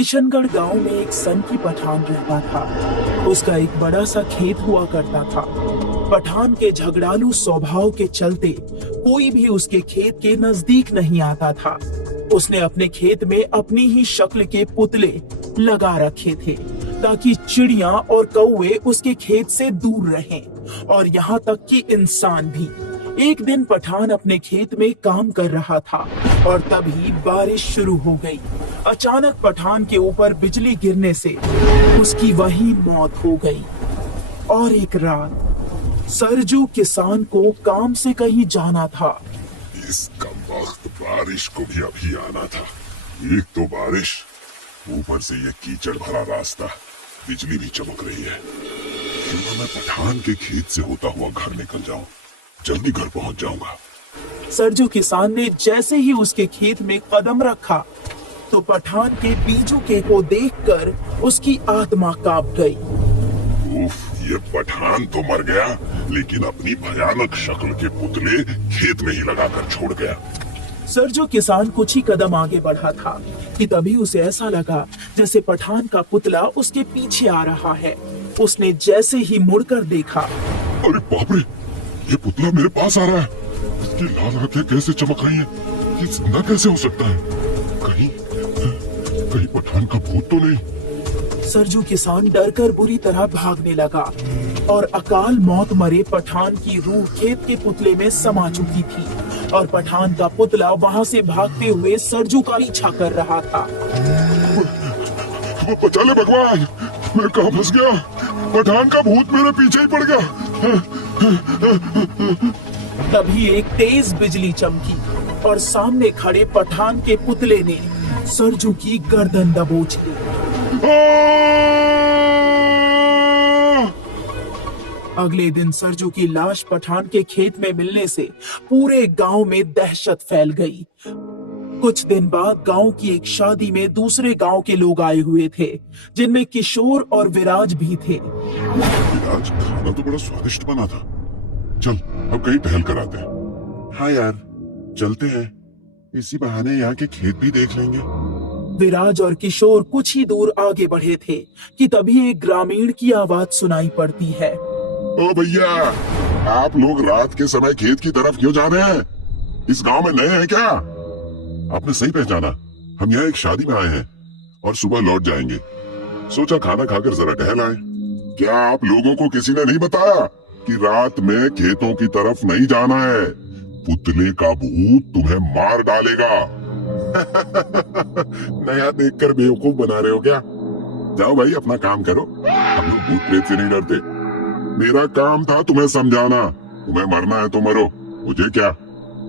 किशनगढ़ गांव में एक सन की पठान रहता था। उसका एक बड़ा सा खेत हुआ करता था। पठान के झगड़ालू स्वभाव के चलते कोई भी उसके खेत के नजदीक नहीं आता था। उसने अपने खेत में अपनी ही शक्ल के पुतले लगा रखे थे ताकि चिड़िया और कौवे उसके खेत से दूर रहें, और यहाँ तक कि इंसान भी। एक दिन पठान अपने खेत में काम कर रहा था और तभी बारिश शुरू हो गई। अचानक पठान के ऊपर बिजली गिरने से उसकी वहीं मौत हो गई। और एक रात सरजू किसान को काम से कहीं जाना था। इस कमबख्त बारिश को भी अभी आना था। एक तो बारिश, ऊपर से ये कीचड़ भरा रास्ता, बिजली भी चमक रही है। क्यों ना मैं पठान के खेत से होता हुआ घर निकल जाऊं, जल्दी घर पहुंच जाऊंगा। सरजू किसान ने जैसे ही उसके खेत में कदम रखा तो पठान के बीजू के को देखकर उसकी आत्मा कांप गई। उफ, ये पठान तो मर गया, लेकिन अपनी भयानक शक्ल के पुतले खेत में ही लगाकर छोड़ गया। सरजू किसान कुछ ही कदम आगे बढ़ा था कि तभी उसे ऐसा लगा जैसे पठान का पुतला उसके पीछे आ रहा है। उसने जैसे ही मुड़कर देखा, अरे बाप रे, ये पुतला मेरे पास आ रहा है। इसकी लाल आंखें कैसे चमक रही हैं? ये जिंदा कैसे हो सकता है? कहीं कहीं पठान का भूत तो नहीं? सरजू किसान डरकर बुरी तरह भागने लगा और अकाल मौत मरे पठान की रूह खेत के पुतले में समा चुकी थी और पठान का पुतला वहां से भागते हुए सरजू का पीछा कर रहा था। बचा ले भगवान, मैं कहाँ फंस गया? पठान का भूत मेरे पीछे ही पड़ गया। तभी एक तेज बिजली चमकी और सामने खड़े पठान के पुतले ने सरजू की गर्दन दबोच ली। अगले दिन सरजू की लाश पठान के खेत में मिलने से पूरे गांव में दहशत फैल गई। कुछ दिन बाद गांव की एक शादी में दूसरे गांव के लोग आए हुए थे, जिनमें किशोर और विराज भी थे। विराज, खाना तो बड़ा स्वादिष्ट बना था। चल अब कहीं टहल कर आते हैं। हाँ यार, चलते हैं। इसी बहाने यहाँ के खेत भी देख लेंगे। विराज और किशोर कुछ ही दूर आगे बढ़े थे कि तभी एक ग्रामीण की आवाज सुनाई पड़ती है। ओ भैया, आप लोग रात के समय खेत की तरफ क्यों जा रहे हैं? इस गांव में नए हैं क्या? आपने सही पहचाना, हम यहाँ एक शादी में आए हैं और सुबह लौट जाएंगे। सोचा खाना खाकर जरा टहल आए। क्या आप लोगों को किसी ने नहीं बताया कि रात में खेतों की तरफ नहीं जाना है? पुतले का भूत तुम्हें मार डालेगा। नया देखकर बेवकूफ बना रहे हो क्या? जाओ भाई, अपना काम करो। हम लोग भूत प्रेत से नहीं डरते। मेरा काम था तुम्हें समझाना। तुम्हें मरना है तो मरो, मुझे क्या।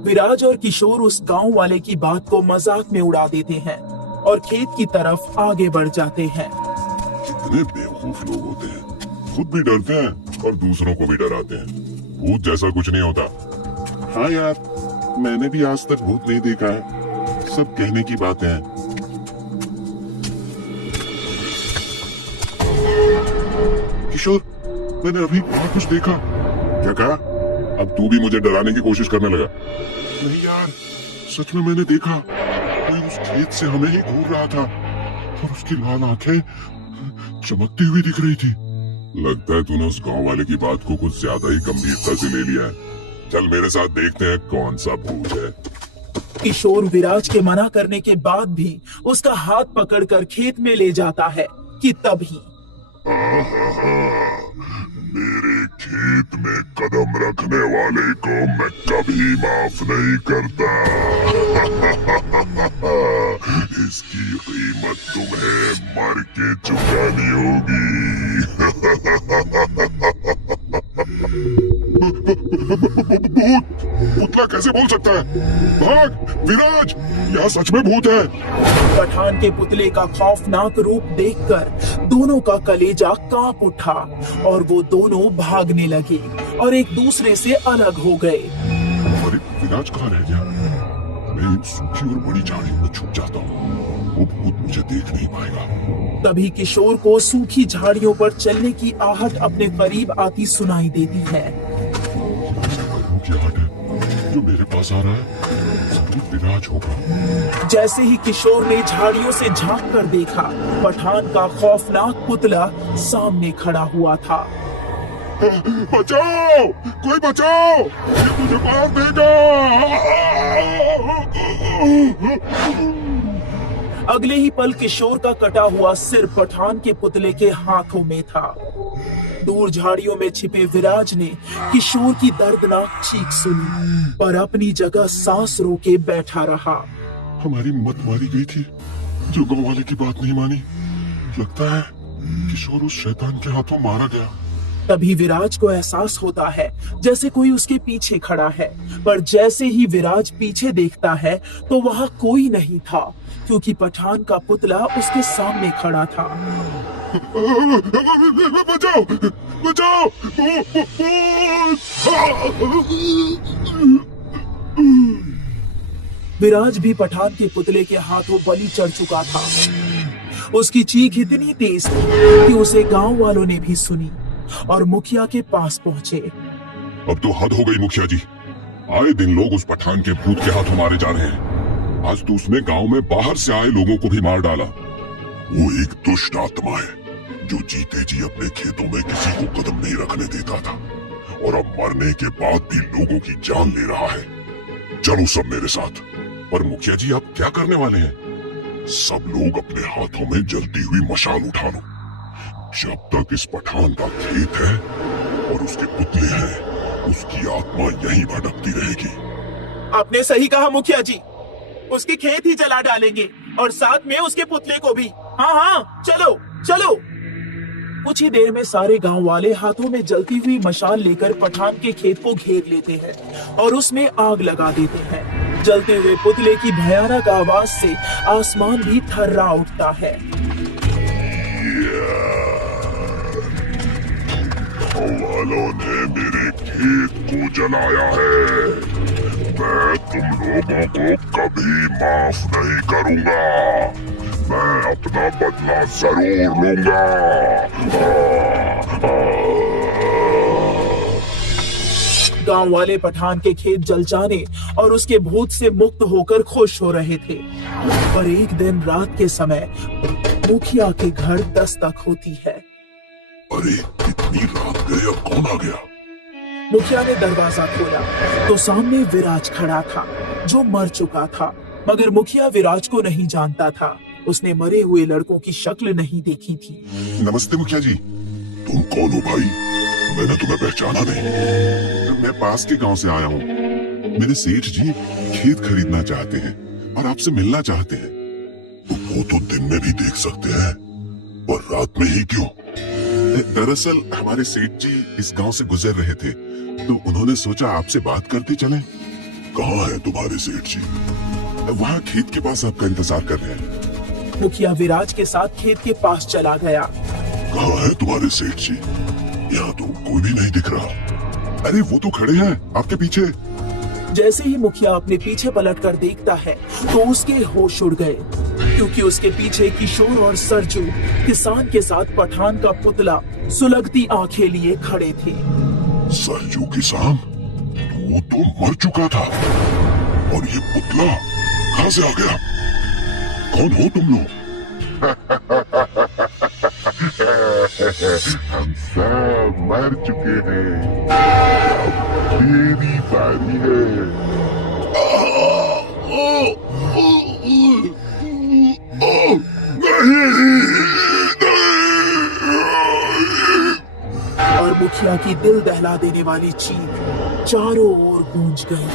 विराज और किशोर उस गांव वाले की बात को मजाक में उड़ा देते हैं और खेत की तरफ आगे बढ़ जाते हैं। कितने बेवकूफ लोग होते हैं, खुद भी डरते हैं और दूसरों को भी डराते हैं। भूत जैसा कुछ नहीं होता। हाँ यार, मैंने भी आज तक भूत नहीं देखा है, सब कहने की बातें हैं। किशोर, मैंने अभी बहुत कुछ देखा। क्या कहा? अब तू भी मुझे डराने की कोशिश करने लगा? नहीं यार, सच में मैंने देखा, कोई उस खेत से हमें ही घूर रहा था और उसकी लाल आंखें चमकती हुई दिख रही थी। लगता है तूने उस गांव वाले की बात को कुछ ज्यादा ही गंभीरता से ले लिया है। चल मेरे साथ देखते हैं कौन सा भूत है। किशोर विराज के मना करने के बाद भी उसका हाथ पकड़कर खेत में ले जाता है कि तभी मेरे खेत में कदम रखने वाले को मैं कभी माफ नहीं करता। इसकी कीमत तुम्हें मर के चुकानी होगी। भूत! पुतला कैसे बोल सकता है? भाग विराज, यहाँ सच में भूत है। पठान के पुतले का खौफनाक रूप देखकर दोनों का कलेजा कांप उठा और वो दोनों भागने लगे और एक दूसरे से अलग हो गए। अरे विराज कहाँ रह गया? मैं इन सूखी और बड़ी झाड़ियों में छुप जाता हूँ, वो भूत मुझे देख नहीं पाएगा। तभी किशोर को सूखी झाड़ियों पर चलने की आहट अपने करीब आती सुनाई देती है। की आहट है। जो मेरे पास आ रहा है जरूर विराज होगा। जैसे ही किशोर ने झाड़ियों से झांक कर देखा, पठान का खौफनाक पुतला सामने खड़ा हुआ था। बचाओ, कोई बचाओ, ये मुझे मार देगा। अगले ही पल किशोर का कटा हुआ सिर पठान के पुतले के हाथों में था। दूर झाड़ियों में छिपे विराज ने किशोर की दर्दनाक चीख सुनी, पर अपनी जगह सांस रोके बैठा रहा। हमारी मत मारी गई थी, जो गांव वाले की बात नहीं मानी। लगता है किशोर उस शैतान के हाथों मारा गया। तभी विराज को एहसास होता है जैसे कोई उसके पीछे खड़ा है, पर जैसे ही विराज पीछे देखता है तो वहां कोई नहीं था, क्योंकि पठान का पुतला उसके सामने खड़ा था। बचाओ, बचाओ। विराज भी पठान के पुतले के हाथों बलि चढ़ चुका था। उसकी चीख इतनी तेज थी कि उसे गांव वालों ने भी सुनी और मुखिया के पास पहुंचे। अब तो हद हो गई मुखिया जी, आए दिन लोग उस पठान के भूत के हाथों मारे जा रहे हैं। आज तो उसने गांव में बाहर से आए लोगों को भी मार डाला। वो एक दुष्ट आत्मा है जो जीते जी अपने खेतों में किसी को कदम नहीं रखने देता था, और अब मरने के बाद भी लोगों की जान ले रहा है। चलो सब मेरे साथ। पर मुखिया जी, आप क्या करने वाले हैं? सब लोग अपने हाथों में जलती हुई मशाल उठा लो। जब तक इस पठान का खेत है और उसके पुतले हैं, उसकी आत्मा यहीं भटकती रहेगी। आपने सही कहा मुखिया जी, उसके खेत ही जला डालेंगे और साथ में उसके पुतले को भी। हाँ हाँ, चलो चलो। कुछ ही देर में सारे गांव वाले हाथों में जलती हुई मशाल लेकर पठान के खेत को घेर लेते हैं और उसमें आग लगा देते हैं। जलते हुए पुतले की भयानक आवाज से आसमान भी थर्रा उठता है। वालों ने मेरे खेत को जलाया है, मैं तुम लोगों को कभी माफ नहीं करूंगा। मैं अपना बदला जरूर लूंगा। गांव वाले पठान के खेत जल जाने और उसके भूत से मुक्त होकर खुश हो रहे थे, पर एक दिन रात के समय मुखिया के घर दस्तक होती है। अरे इतनी रात गए, अब कौन आ गया? मुखिया ने दरवाजा खोला तो सामने विराज खड़ा था, जो मर चुका था। मगर मुखिया विराज को नहीं जानता था, उसने मरे हुए लड़कों की शक्ल नहीं देखी थी। नमस्ते मुखिया जी। तुम कौन हो भाई? मैंने तुम्हें पहचाना नहीं। मैं पास के गांव से आया हूँ। मेरे सेठ जी खेत खरीदना चाहते हैं और आपसे मिलना चाहते हैं। तो वो तो दिन में भी देख सकते हैं, पर रात में ही क्यों? दरअसल हमारे सेठ जी इस गांव से गुजर रहे थे, तो उन्होंने सोचा आपसे बात करते चलें। कहाँ है तुम्हारे सेठ जी? वहाँ खेत के पास आपका इंतजार कर रहे हैं। मुखिया विराज के साथ खेत के पास चला गया। कहाँ है तुम्हारे सेठ जी? यहाँ तो कोई भी नहीं दिख रहा। अरे वो तो खड़े हैं आपके पीछे। जैसे ही मुखिया अपने पीछे पलटकर देखता है तो उसके होश उड़ गए, क्योंकि उसके पीछे किशोर और सरजू किसान के साथ पठान का पुतला सुलगती आंखें लिए खड़े थे। सरजू किसान? वो तो मर चुका था, और ये पुतला कहाँ से आ गया? कौन हो तुम लोग? हम सब मर चुके हैं, अब तेरी बारी है। और मुखिया की दिल दहला देने वाली चीख चारों ओर गूंज गई।